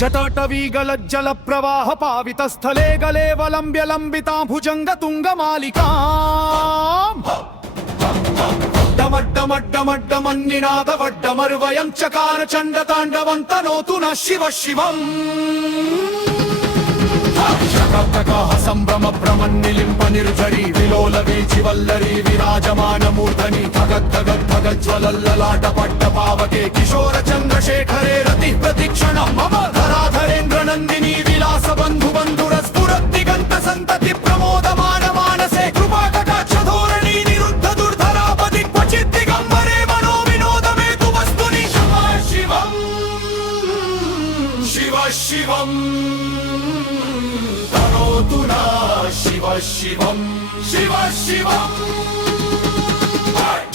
जटाटवीगलज्जल प्रवाह पावित स्थले गलेवलम्ब्य लम्बिता भुजंग तुंग मालिका डमड्डमड्डमड्डमन्निनाद वड्डमर्वयं चकार चण्ड ताण्डवन्तनोतु नः शिव शिवम् शतप्रकाह संभ्रम भ्रमन्निलिम्प निर्झरी विलोल वीचि वल्लरी विराजमान मूर्धनि धगद्धगद्धगज्ज्वलल्ललाट पट्ट पावके किशोर चन्द्रशेखरे रति प्रतिक्षणं मम धराधरेन्द्र नन्दिनी विलास बन्धु बन्धुरस्फुरत् दिगन्त सन्तति प्रमोदमान मानसे कृपा कटाक्ष धोरणी निरुद्ध दुर्धरापदि क्वचित् दिगम्बरे मनो विनोदमे तु वस्तुनि शिव शिवम् शिव शिवम् शिव शिवम् शिव शिवम्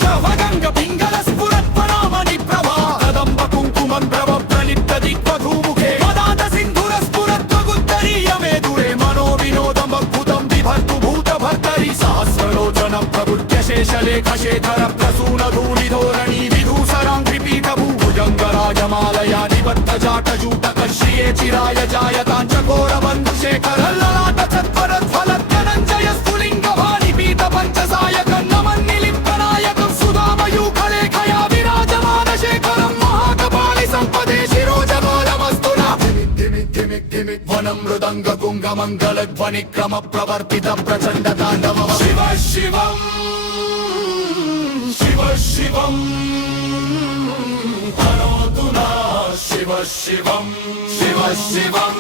जवगंग पिंगल स्फुरत्परामणि प्रभा कदम्ब कुङ्कुमं द्रव प्रलिप्त दिग्वधूमुखे मदान्त सिन्धुर स्फुरत्वगुत्तरीय मेदुरे मनो विनोदम् अद्भुतं बिभर्तु भूतभर्तरि सहस्रलोचनं प्रभृत्य शेषलेखशेखर प्रसून धूलिधोरणि विधूसराङ्घ्रिपीठ भुजङ्गराजमालया निबद्ध जाटजूटक श्रिये चिराय जायताञ्चकोर बन्धुशेखर ललाट चत्वरध्वलत्यनञ्जय स्फुलिङ्ग वाणिपीत पञ्चसायक नमन्निलिप्तनायकं सुधामयूखलेखया विराजमान शेखरं महाकपालि सम्पदे शिरोजबालमस्तु नः धिमिक् वनं मृदङ्ग गुङ्गमङ्गलध्वनिक्रम प्रवर्तित प्रचण्ड ताण्डवम् शिव शिवम् शिव शिवम् करोतु नः शिव शिवम् शिव शिवम्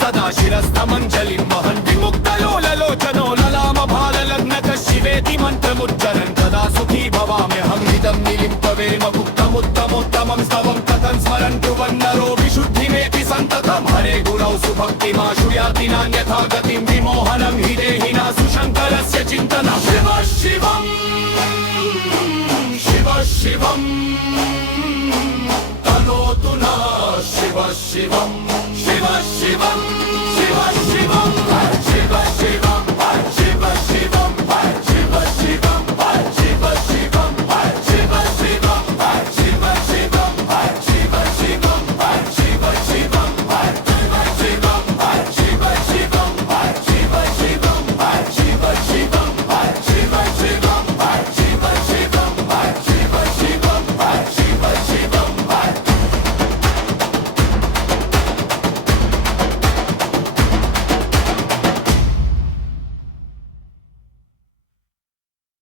सदा शिरस्तमञ्जलिं वहन् विमुक्तलोललोचनो ललाम भाललग्नक शिवेति मन्त्रमुच्चरन् कदा सुखी भवाम्यहं हितं निलिम्पवेम भुक्तमुत्तमोत्तमं स्तवं कथं स्मरन् कुर्वन्नरो विशुद्धिमेति सन्ततं हरे गुरौ सुभक्तिमाशु याति नान्यथा गतिं विमोहनं हि देहिना सुशङ्करस्य चिन्तनं शिव शिवम् शिव शिवम् तनोतु नः शिव शिवम्